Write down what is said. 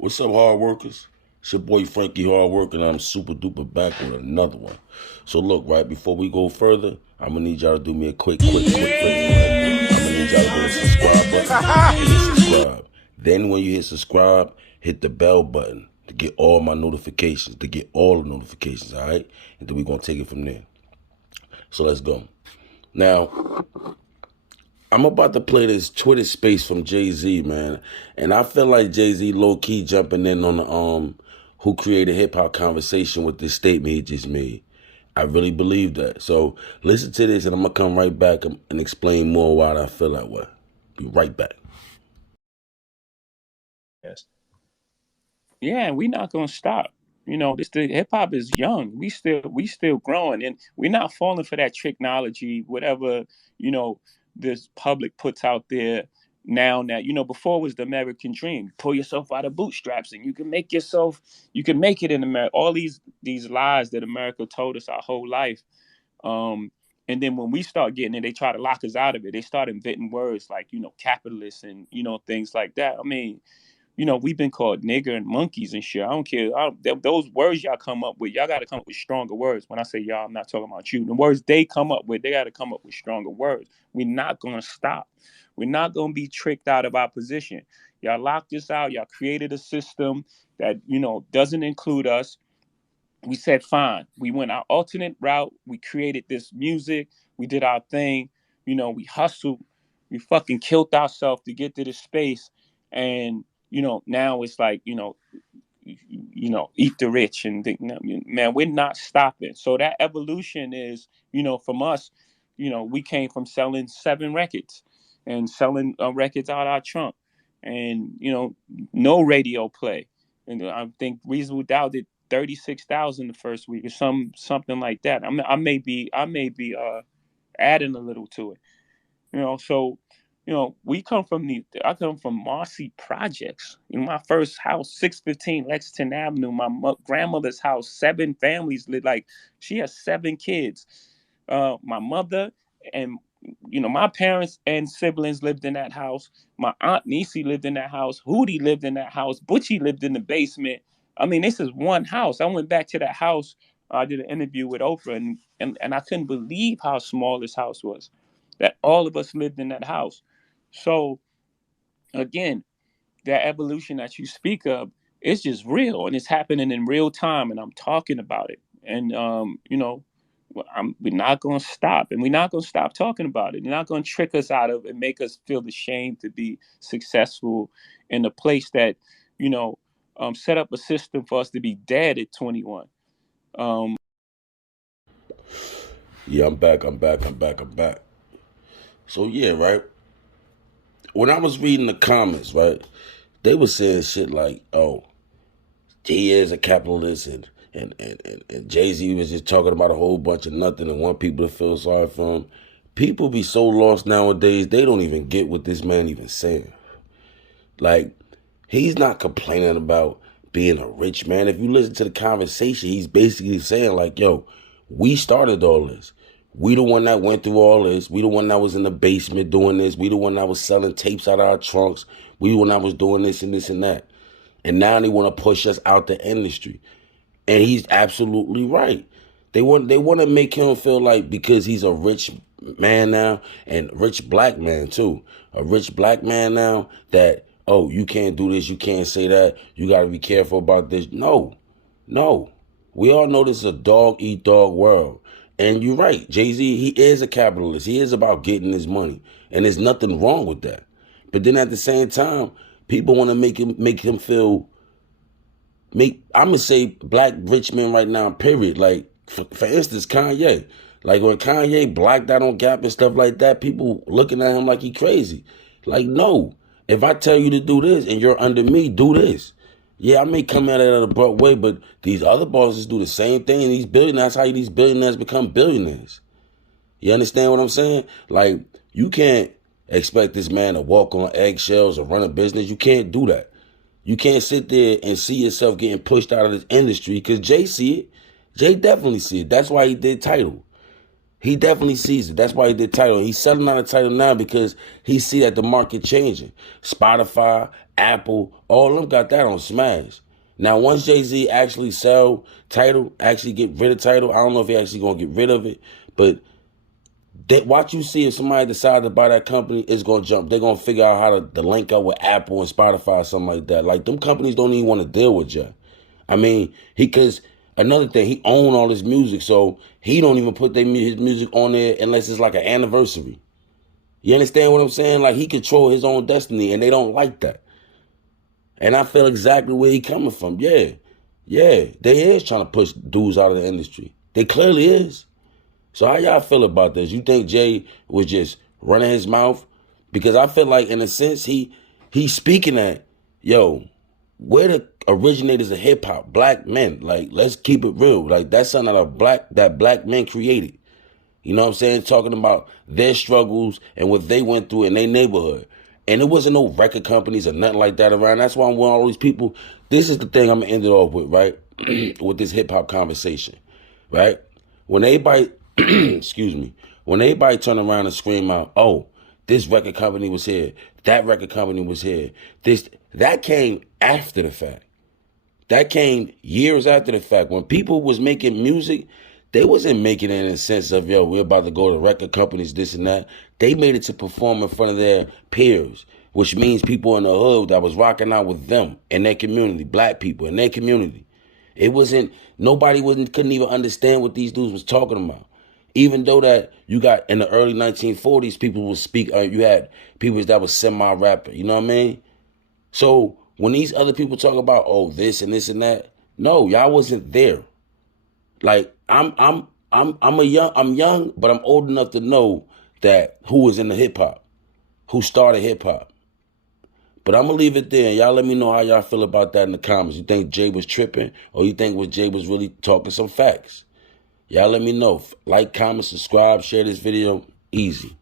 What's up, hard workers? It's your boy Frankie Hardwork, and I'm super duper back with another one. So look, right before we go further, I'm gonna need y'all to do me a quick favor. Right? I'm gonna need y'all to go to subscribe button and hit subscribe. Then when you hit subscribe, hit the bell button to get all my notifications, to get all the notifications, all right? And then we're gonna take it from there. So let's go. Now, I'm about to play this Twitter space from JAYZ, man. And I feel like JAYZ low-key jumping in on the who created hip-hop conversation with this statement he just made. I really believe that. So listen to this, and I'm going to come right back and explain more why I feel that way. Be right back. Yes. Yeah, and we're not gonna stop. The hip hop is young. We still growing, and we're not falling for that technology, whatever you know this public puts out there now. That before was the American dream. Pull yourself out of bootstraps, and you can make it in America. All these lies that America told us our whole life. Um, and then when we start getting it, they try to lock us out of it. They start inventing words like capitalist and things like that. I mean, we've been called nigger and monkeys and shit. I don't care. Those words y'all come up with, y'all got to come up with stronger words. When I say y'all, I'm not talking about you. The words they come up with, they got to come up with stronger words. We're not going to stop. We're not going to be tricked out of our position. Y'all locked us out. Y'all created a system that, doesn't include us. We said, fine. We went our alternate route. We created this music. We did our thing. We hustled. We fucking killed ourselves to get to this space. And, now it's like, eat the rich and think, man, we're not stopping. So that evolution is, from us, we came from selling 7 records and selling records out our trunk and, no radio play. And I think Reasonable Doubt did 36,000 the first week or something like that. I may be adding a little to it. So we come from I come from Marcy Projects. My first house, 615 Lexington Avenue. My grandmother's house, 7 families lived. Like, she has 7 kids. My mother and my parents and siblings lived in that house. My aunt Niecy lived in that house. Hootie lived in that house. Butchie lived in the basement. I mean, this is one house. I went back to that house. I did an interview with Oprah, and I couldn't believe how small this house was. That all of us lived in that house. So again, that evolution that you speak of, it's just real and it's happening in real time, and I'm talking about it. And we're not going to stop, and we're not going to stop talking about it. You're not going to trick us out of and make us feel ashamed to be successful in a place that set up a system for us to be dead at 21. Yeah, I'm back. So yeah, right? When I was reading the comments, right, they were saying shit like, oh, he is a capitalist and JAYZ was just talking about a whole bunch of nothing and want people to feel sorry for him. People be so lost nowadays, they don't even get what this man even saying. Like, he's not complaining about being a rich man. If you listen to the conversation, he's basically saying like, yo, we started all this. We the one that went through all this. We the one that was in the basement doing this. We the one that was selling tapes out of our trunks. We the one that was doing this and this and that. And now they want to push us out the industry. And he's absolutely right. They want to make him feel like because he's a rich man now, and rich black man too. A rich black man now that, oh, you can't do this, you can't say that, you got to be careful about this. No. We all know this is a dog eat dog world. And you're right, JAYZ, he is a capitalist. He is about getting his money. And there's nothing wrong with that. But then at the same time, people want to make him feel, I'm going to say black rich men right now, period. Like, for instance, Kanye. Like, when Kanye blacked out on Gap and stuff like that, people looking at him like he crazy. Like, no. If I tell you to do this and you're under me, do this. Yeah, I may come at it in an abrupt way, but these other bosses do the same thing, and these billionaires, how these billionaires become billionaires. You understand what I'm saying? Like, you can't expect this man to walk on eggshells or run a business. You can't do that. You can't sit there and see yourself getting pushed out of this industry, because Jay see it. Jay definitely see it. That's why he did Title. He definitely sees it. That's why he did Tidal. He's selling out of Tidal now because he see that the market changing. Spotify, Apple, all of them got that on Smash. Now, once Jay-Z actually sell Tidal, actually get rid of Tidal, I don't know if he actually gonna get rid of it, but watch you see if somebody decides to buy that company, it's gonna jump. They're gonna figure out how to link up with Apple and Spotify or something like that. Like, them companies don't even want to deal with you. I mean, cause another thing, he own all his music, so he don't even put his music on there unless it's like an anniversary. You understand what I'm saying? Like, he control his own destiny, and they don't like that. And I feel exactly where he coming from. Yeah, they is trying to push dudes out of the industry. They clearly is. So how y'all feel about this? You think Jay was just running his mouth? Because I feel like, in a sense, he's speaking at, yo, we're the originators of hip hop, black men. Like, let's keep it real. Like, that's something that black men created. You know what I'm saying? Talking about their struggles and what they went through in their neighborhood. And there wasn't no record companies or nothing like that around. That's why I'm with all these people. This is the thing I'm gonna end it off with, right? With this hip hop conversation, right? When everybody, excuse me, when everybody turn around and scream out, "Oh, this record company was here, that record company was here," that came after the fact. That came years after the fact. When people was making music, they wasn't making it in the sense of, yo, we're about to go to record companies, this and that. They made it to perform in front of their peers, which means people in the hood that was rocking out with them in their community, black people in their community. It wasn't, couldn't even understand what these dudes was talking about. Even though that you got in the early 1940s, people would speak, you had people that was semi-rapper, you know what I mean? So when these other people talk about, oh, this and this and that, no, y'all wasn't there. Like, I'm young, but I'm old enough to know that who was in the hip hop, who started hip hop. But I'm gonna leave it there. Y'all let me know how y'all feel about that in the comments. You think Jay was tripping, or you think Jay was really talking some facts? Y'all let me know. Like, comment, subscribe, share this video. Easy.